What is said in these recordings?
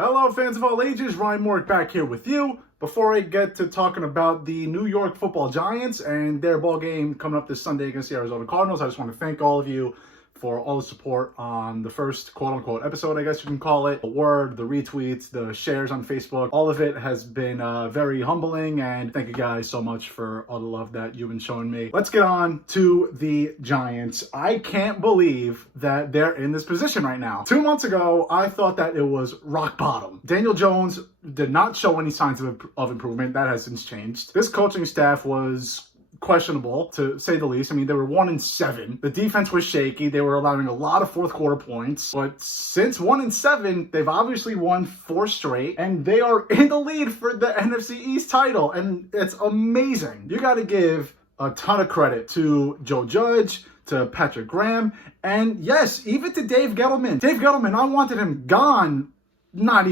Hello, fans of all ages. Ryan Moore back here with you. Before I get to talking about the New York Football Giants and their ball game coming up this Sunday against the Arizona Cardinals, I just want to thank all of you for all the support on the first quote-unquote episode, I guess you can call it. The word, the retweets, the shares on Facebook, all of it has been very humbling, and thank you guys so much for all the love that you've been showing me. Let's get on to the Giants. I can't believe that they're in this position right now. 2 months ago, I thought that it was rock bottom. Daniel Jones did not show any signs of improvement. That has since changed. This coaching staff was questionable, to say the least. I mean, they were 1-7. The defense was shaky. They were allowing a lot of fourth quarter points. But since 1-7, they've obviously won 4 straight, and they are in the lead for the NFC East title. And it's amazing. You got to give a ton of credit to Joe Judge, to Patrick Graham, and yes, even to Dave Gettleman. Dave Gettleman, I wanted him gone. I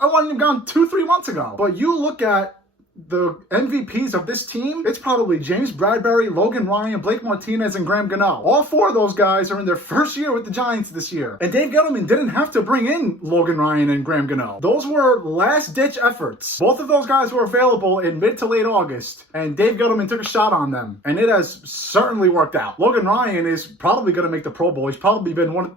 wanted him gone 2-3 months ago. But you look at the MVPs of this team, it's probably James Bradberry, Logan Ryan, Blake Martinez, and Graham Gano. All 4 of those guys are in their first year with the Giants this year. And Dave Gettleman didn't have to bring in Logan Ryan and Graham Gano. Those were last-ditch efforts. Both of those guys were available in mid to late August, and Dave Gettleman took a shot on them. And it has certainly worked out. Logan Ryan is probably going to make the Pro Bowl. He's probably been one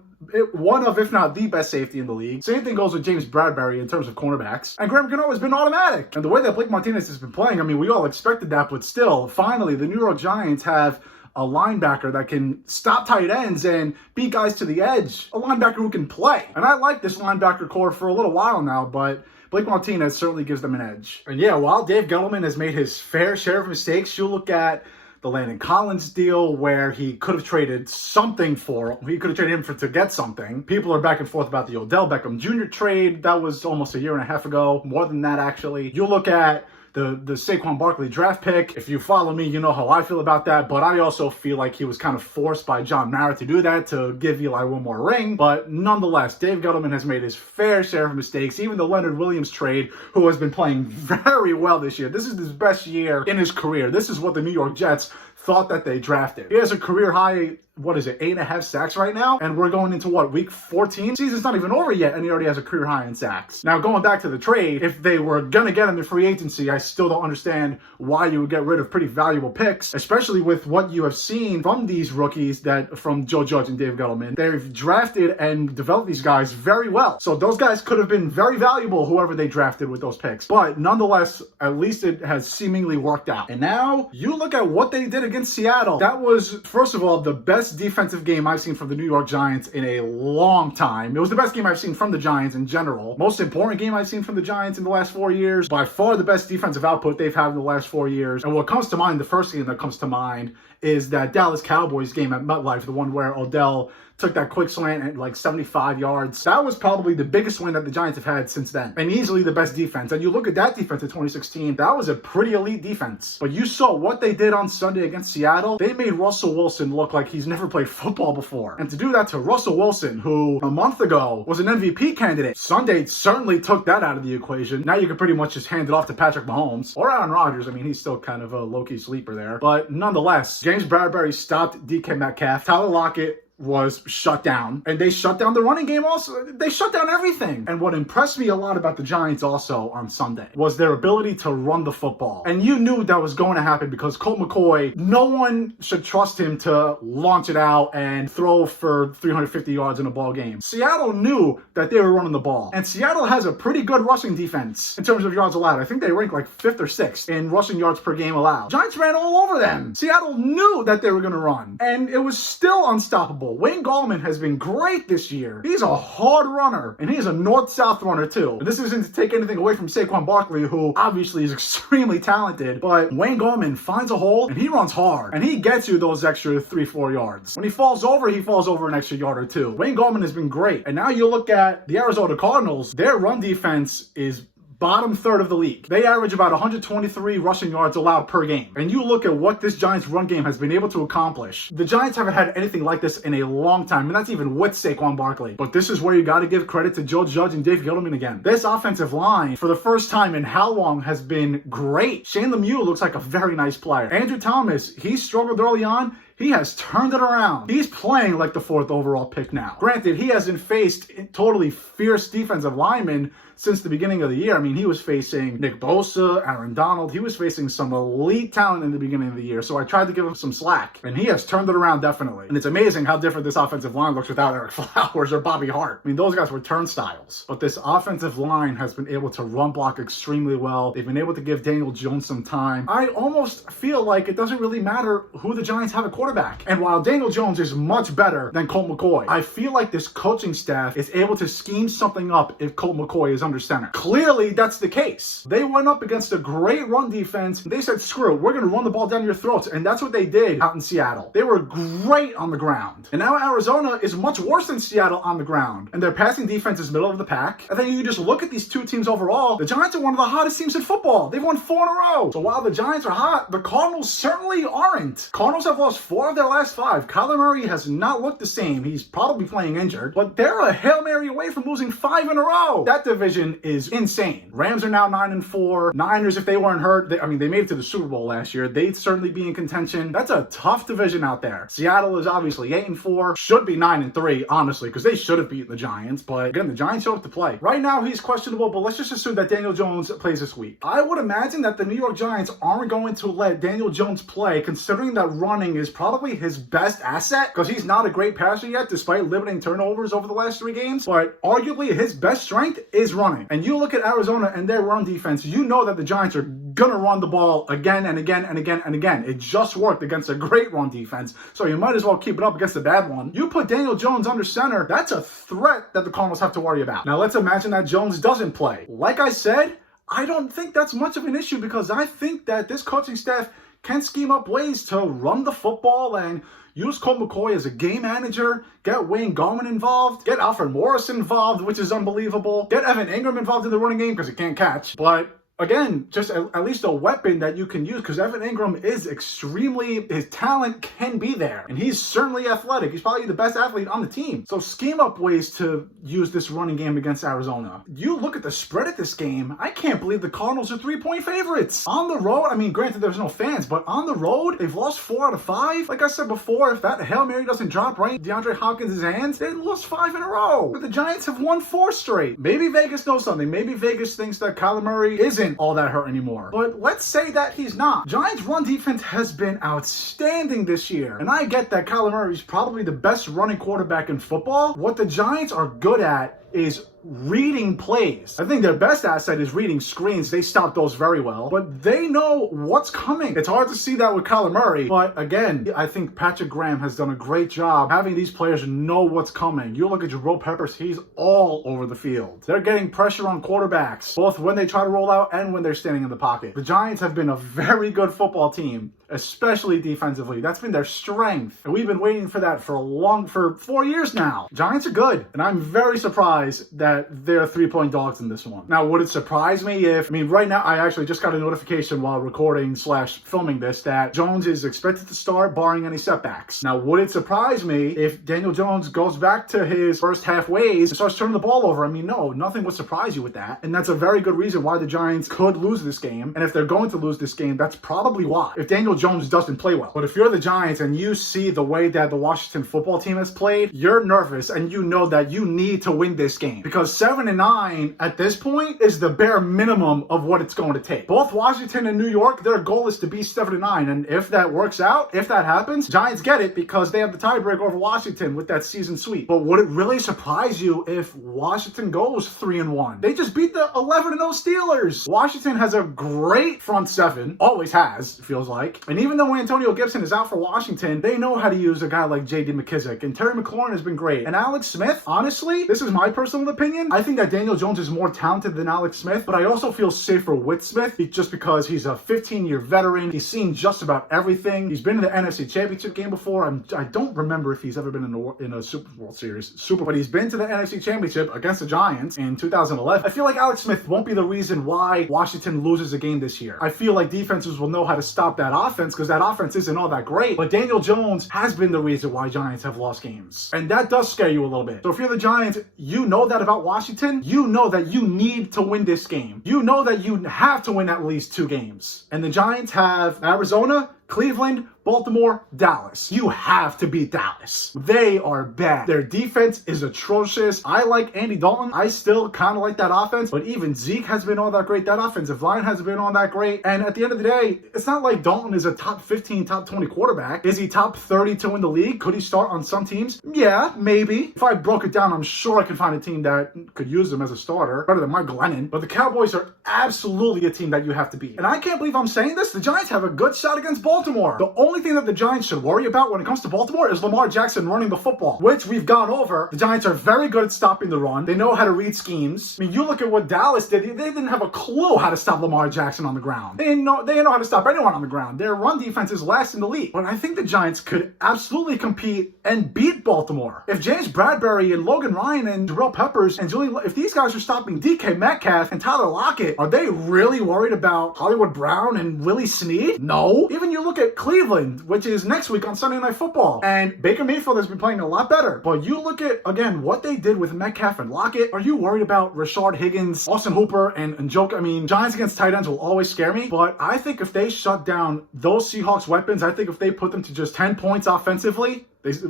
of, if not the best safety in the league. Same thing goes with James Bradberry in terms of cornerbacks. And Graham Gano has been automatic. And the way that Blake Martinez has been playing, I mean, we all expected that, but still, finally, the New York Giants have a linebacker that can stop tight ends and beat guys to the edge. A linebacker who can play. And I like this linebacker core for a little while now, but Blake Martinez certainly gives them an edge. And yeah, while Dave Gettleman has made his fair share of mistakes, you look at the Landon Collins deal where he could have traded something for him. He could have traded him to get something. People are back and forth about the Odell Beckham Jr. trade. That was almost a year and a half ago. More than that, actually. You look at the Saquon Barkley draft pick. If you follow me, you know how I feel about that. But I also feel like he was kind of forced by John Mara to do that, to give Eli one more ring. But nonetheless, Dave Gettleman has made his fair share of mistakes. Even the Leonard Williams trade, who has been playing very well this year. This is his best year in his career. This is what the New York Jets thought that they drafted. He has a career high, 8.5 sacks right now? And we're going into week 14? Season's not even over yet, and he already has a career high in sacks. Now, going back to the trade, if they were gonna get him in free agency, I still don't understand why you would get rid of pretty valuable picks, especially with what you have seen from these rookies from Joe Judge and Dave Gettleman. They've drafted and developed these guys very well. So those guys could have been very valuable, whoever they drafted with those picks. But nonetheless, at least it has seemingly worked out. And now, you look at what they did against Seattle. That was, first of all, the best defensive game I've seen from the New York Giants in a long time. It was the best game I've seen from the Giants in general. Most important game I've seen from the Giants in the last 4 years. By far the best defensive output they've had in the last 4 years. And what comes to mind, the first game that comes to mind, is that Dallas Cowboys game at MetLife, the one where Odell took that quick slant at like 75 yards. That was probably the biggest win that the Giants have had since then. And easily the best defense. And you look at that defense in 2016, that was a pretty elite defense. But you saw what they did on Sunday against Seattle. They made Russell Wilson look like he's never played football before. And to do that to Russell Wilson, who a month ago was an MVP candidate, Sunday certainly took that out of the equation. Now you can pretty much just hand it off to Patrick Mahomes or Aaron Rodgers. I mean, he's still kind of a low-key sleeper there. But nonetheless, James Bradberry stopped DK Metcalf. Tyler Lockett was shut down, and they shut down the running game also. They shut down everything. And what impressed me a lot about the Giants also on Sunday was their ability to run the football. And you knew that was going to happen because Colt McCoy, no one should trust him to launch it out and throw for 350 yards in a ball game. Seattle knew that they were running the ball. And Seattle has a pretty good rushing defense in terms of yards allowed. I think they rank like 5th or 6th in rushing yards per game allowed. Giants ran all over them. Seattle knew that they were going to run, and it was still unstoppable. Wayne Gallman has been great this year. He's a hard runner, and he's a north-south runner too. And this isn't to take anything away from Saquon Barkley, who obviously is extremely talented, but Wayne Gallman finds a hole, and he runs hard, and he gets you those extra 3-4 yards. When he falls over an extra yard or 2. Wayne Gallman has been great. And now you look at the Arizona Cardinals, their run defense is bottom third of the league. They average about 123 rushing yards allowed per game. And you look at what this Giants run game has been able to accomplish. The Giants haven't had anything like this in a long time, and that's even with Saquon Barkley. But this is where you got to give credit to Joe Judge and Dave Gettleman again. This offensive line, for the first time in how long, has been great. Shane Lemieux looks like a very nice player. Andrew Thomas, he struggled early on. He has turned it around. He's playing like the 4th overall pick now. Granted, he hasn't faced totally fierce defensive linemen since the beginning of the year. I mean, he was facing Nick Bosa, Aaron Donald. He was facing some elite talent in the beginning of the year, so I tried to give him some slack, and he has turned it around definitely. And it's amazing how different this offensive line looks without Eric Flowers or Bobby Hart. I mean, those guys were turnstiles, but this offensive line has been able to run block extremely well. They've been able to give Daniel Jones some time. I almost feel like it doesn't really matter who the Giants have at quarterback. And while Daniel Jones is much better than Colt McCoy, I feel like this coaching staff is able to scheme something up if Colt McCoy is under center. Clearly, that's the case. They went up against a great run defense. They said, screw it, we're going to run the ball down your throats. And that's what they did out in Seattle. They were great on the ground. And now Arizona is much worse than Seattle on the ground. And their passing defense is middle of the pack. And then you just look at these two teams overall. The Giants are one of the hottest teams in football. They've won 4 in a row. So while the Giants are hot, the Cardinals certainly aren't. Cardinals have lost 4 of their last 5. Kyler Murray has not looked the same. He's probably playing injured, but they're a Hail Mary away from losing 5 in a row. That division is insane. Rams are now 9-4. Niners, if they weren't hurt, they made it to the Super Bowl last year. They'd certainly be in contention. That's a tough division out there. Seattle is obviously 8-4. Should be 9-3, honestly, because they should have beaten the Giants. But again, the Giants show up to play. Right now, he's questionable, but let's just assume that Daniel Jones plays this week. I would imagine that the New York Giants aren't going to let Daniel Jones play, considering that running is probably his best asset, because he's not a great passer yet, despite limiting turnovers over the last 3 games. But arguably, his best strength is running. And you look at Arizona and their run defense, you know that the Giants are gonna run the ball again and again and again and again. It just worked against a great run defense, so you might as well keep it up against a bad one. You put Daniel Jones under center, that's a threat that the Cardinals have to worry about. Now let's imagine that Jones doesn't play. Like I said, I don't think that's much of an issue, because I think that this coaching staff can scheme up ways to run the football and use Colt McCoy as a game manager, get Wayne Gallman involved, get Alfred Morris involved, which is unbelievable, get Evan Ingram involved in the running game because he can't catch. But again, just at least a weapon that you can use, because Evan Ingram is his talent can be there. And he's certainly athletic. He's probably the best athlete on the team. So scheme up ways to use this running game against Arizona. You look at the spread at this game, I can't believe the Cardinals are 3-point favorites. On the road, I mean, granted, there's no fans, but on the road, they've lost 4 out of 5. Like I said before, if that Hail Mary doesn't drop right in DeAndre Hopkins' hands, they lost 5 in a row. But the Giants have won 4 straight. Maybe Vegas knows something. Maybe Vegas thinks that Kyler Murray isn't all that hurt anymore. But let's say that he's not. Giants' run defense has been outstanding this year. And I get that Kyler Murray is probably the best running quarterback in football. What the Giants are good at is reading plays. I think their best asset is reading screens. They stop those very well, but they know what's coming. It's hard to see that with Kyler Murray, but again, I think Patrick Graham has done a great job having these players know what's coming. You look at Jabril Peppers, he's all over the field. They're getting pressure on quarterbacks, both when they try to roll out and when they're standing in the pocket. The Giants have been a very good football team, especially defensively. That's been their strength, and we've been waiting for that for 4 years now. Giants are good, and I'm very surprised that they're 3-point dogs in this one. Now, would it surprise me if, right now, I actually just got a notification while recording/filming this that Jones is expected to start barring any setbacks. Now, would it surprise me if Daniel Jones goes back to his first half ways and starts turning the ball over? No, nothing would surprise you with that. And that's a very good reason why the Giants could lose this game. And if they're going to lose this game, that's probably why. If Daniel Jones doesn't play well. But if you're the Giants and you see the way that the Washington football team has played, you're nervous and you know that you need to win this game. Because 7-9 at this point is the bare minimum of what it's going to take. Both Washington and New York, their goal is to be 7-9. And if that works out, if that happens, Giants get it because they have the tiebreaker over Washington with that season sweep. But would it really surprise you if Washington goes 3-1? They just beat the 11-0 Steelers. Washington has a great front seven, always has, it feels like. And even though Antonio Gibson is out for Washington, they know how to use a guy like J.D. McKissick. And Terry McLaurin has been great. And Alex Smith, honestly, this is my personal opinion. I think that Daniel Jones is more talented than Alex Smith, but I also feel safer with Smith just because he's a 15-year veteran. He's seen just about everything. He's been in the NFC Championship game before. I don't remember if he's ever been in a Super Bowl series, but he's been to the NFC Championship against the Giants in 2011. I feel like Alex Smith won't be the reason why Washington loses a game this year. I feel like defenses will know how to stop that offense because that offense isn't all that great, but Daniel Jones has been the reason why Giants have lost games. And that does scare you a little bit. So if you're the Giants, you know that about Washington. You know that you need to win this game. You know that you have to win at least 2 games. And the Giants have Arizona, Cleveland, Baltimore, Dallas. You have to beat Dallas. They are bad. Their defense is atrocious. I like Andy Dalton. I still kind of like that offense, but even Zeke has been all that great. That offensive line has been all that great. And at the end of the day, it's not like Dalton is a top 15, top 20 quarterback. Is he top 32 in the league? Could he start on some teams? Yeah, maybe. If I broke it down, I'm sure I could find a team that could use him as a starter, better than Mike Glennon. But the Cowboys are absolutely a team that you have to beat. And I can't believe I'm saying this. The Giants have a good shot against Baltimore. The only thing that the Giants should worry about when it comes to Baltimore is Lamar Jackson running the football, which we've gone over. The Giants are very good at stopping the run. They know how to read schemes. I mean, you look at what Dallas did. They didn't have a clue how to stop Lamar Jackson on the ground. They didn't know how to stop anyone on the ground. Their run defense is last in the league. But I think the Giants could absolutely compete and beat Baltimore. If James Bradbury and Logan Ryan and Darrell Peppers and Julian, if these guys are stopping DK Metcalf and Tyler Lockett, are they really worried about Hollywood Brown and Willie Snead? No. Even you look at Cleveland, which is next week on Sunday Night Football, and Baker Mayfield has been playing a lot better. But you look at, again, what they did with Metcalf and Lockett. Are you worried about Rashard Higgins, Austin Hooper, and Njoku? I mean, Giants against tight ends will always scare me, but I think if they shut down those Seahawks weapons, I think if they put them to just 10 points offensively,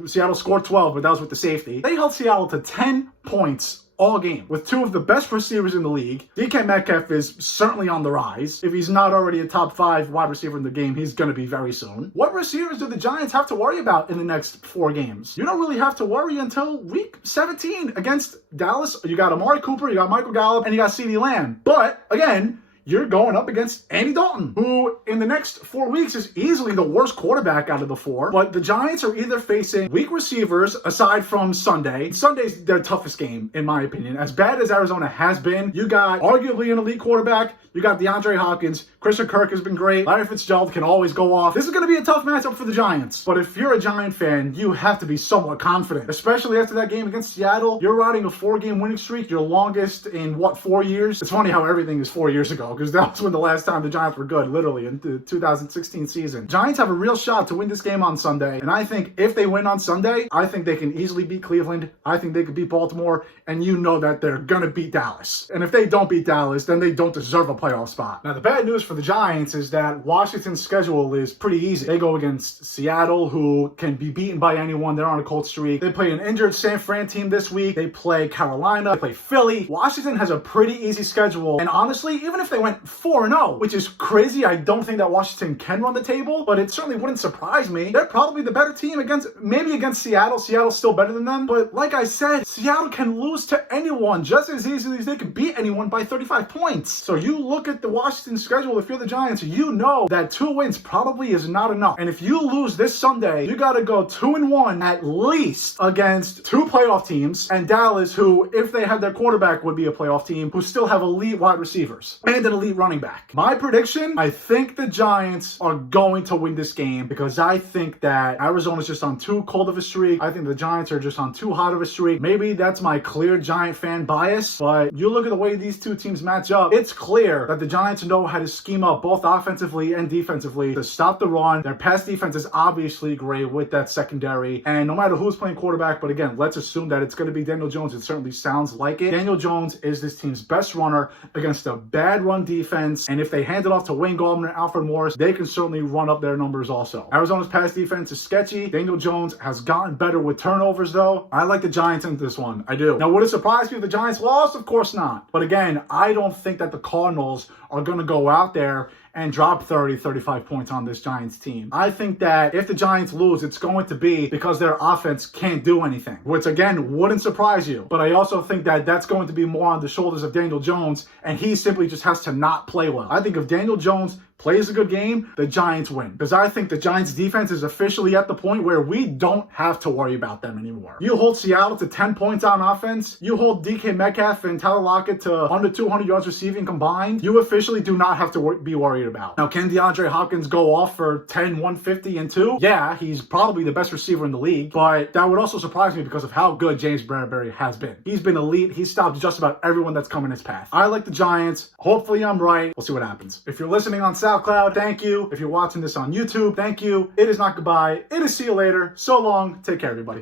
Seattle scored 12, but that was with the safety. They held Seattle to 10 points all game with two of the best receivers in the league. DK Metcalf is certainly on the rise. If he's not already a top 5 wide receiver in the game, he's going to be very soon. What receivers do the Giants have to worry about in the next 4 games? You don't really have to worry until week 17 against Dallas. You got Amari Cooper, you got Michael Gallup, and you got CeeDee Lamb. But again, you're going up against Andy Dalton, who in the next 4 weeks is easily the worst quarterback out of the 4. But the Giants are either facing weak receivers aside from Sunday. Sunday's their toughest game, in my opinion. As bad as Arizona has been, you got arguably an elite quarterback. You got DeAndre Hopkins. Christian Kirk has been great. Larry Fitzgerald can always go off. This is going to be a tough matchup for the Giants. But if you're a Giant fan, you have to be somewhat confident, especially after that game against Seattle. You're riding a 4-game winning streak, your longest in, 4 years? It's funny how everything is 4 years ago, because that was when the last time the Giants were good, literally, in the 2016 season. Giants have a real shot to win this game on Sunday, and I think if they win on Sunday, I think they can easily beat Cleveland. I think they could beat Baltimore, and you know that they're going to beat Dallas. And if they don't beat Dallas, then they don't deserve a playoff spot. Now, the bad news for the Giants is that Washington's schedule is pretty easy. They go against Seattle, who can be beaten by anyone. They're on a cold streak. They play an injured San Fran team this week. They play Carolina. They play Philly. Washington has a pretty easy schedule, and honestly, even if they went 4-0, which is crazy. I don't think that Washington can run the table, but it certainly wouldn't surprise me. They're probably the better team maybe against Seattle. Seattle's still better than them, but like I said, Seattle can lose to anyone just as easily as they can beat anyone by 35 points. So you look at the Washington schedule, if you're the Giants, you know that 2 wins probably is not enough. And if you lose this Sunday, you got to go 2-1 at least against 2 playoff teams, and Dallas, who, if they had their quarterback, would be a playoff team, who still have elite wide receivers and an elite running back. My prediction, I think the Giants are going to win this game because I think that Arizona's just on too cold of a streak. I think the Giants are just on too hot of a streak. Maybe that's my clear Giant fan bias, but you look at the way these 2 teams match up, it's clear that the Giants know how to scheme up both offensively and defensively to stop the run. Their pass defense is obviously great with that secondary, and no matter who's playing quarterback, but again, let's assume that it's going to be Daniel Jones. It certainly sounds like it. Daniel Jones is this team's best runner against a bad run defense, and if they hand it off to Wayne Gallman and Alfred Morris, they can certainly run up their numbers also. Arizona's pass defense is sketchy. Daniel Jones has gotten better with turnovers, though. I like the Giants in this one. I do. Now, would it surprise me if the Giants lost? Of course not. But again, I don't think that the Cardinals are going to go out there and drop 30, 35 points on this Giants team. I think that if the Giants lose, it's going to be because their offense can't do anything, which again wouldn't surprise you. But I also think that that's going to be more on the shoulders of Daniel Jones, and he simply just has to not play well. I think if Daniel Jones plays a good game, the Giants win. Because I think the Giants defense is officially at the point where we don't have to worry about them anymore. You hold Seattle to 10 points on offense, you hold DK Metcalf and Tyler Lockett to under 200 yards receiving combined, you officially do not have to be worried about. Now, can DeAndre Hopkins go off for 10, 150, and 2? Yeah, he's probably the best receiver in the league, but that would also surprise me because of how good James Bradbury has been. He's been elite. He's stopped just about everyone that's come in his path. I like the Giants. Hopefully I'm right. We'll see what happens. If you're listening on SoundCloud, thank you. If you're watching this on YouTube, thank you. It is not goodbye. It is see you later. So long. Take care, everybody.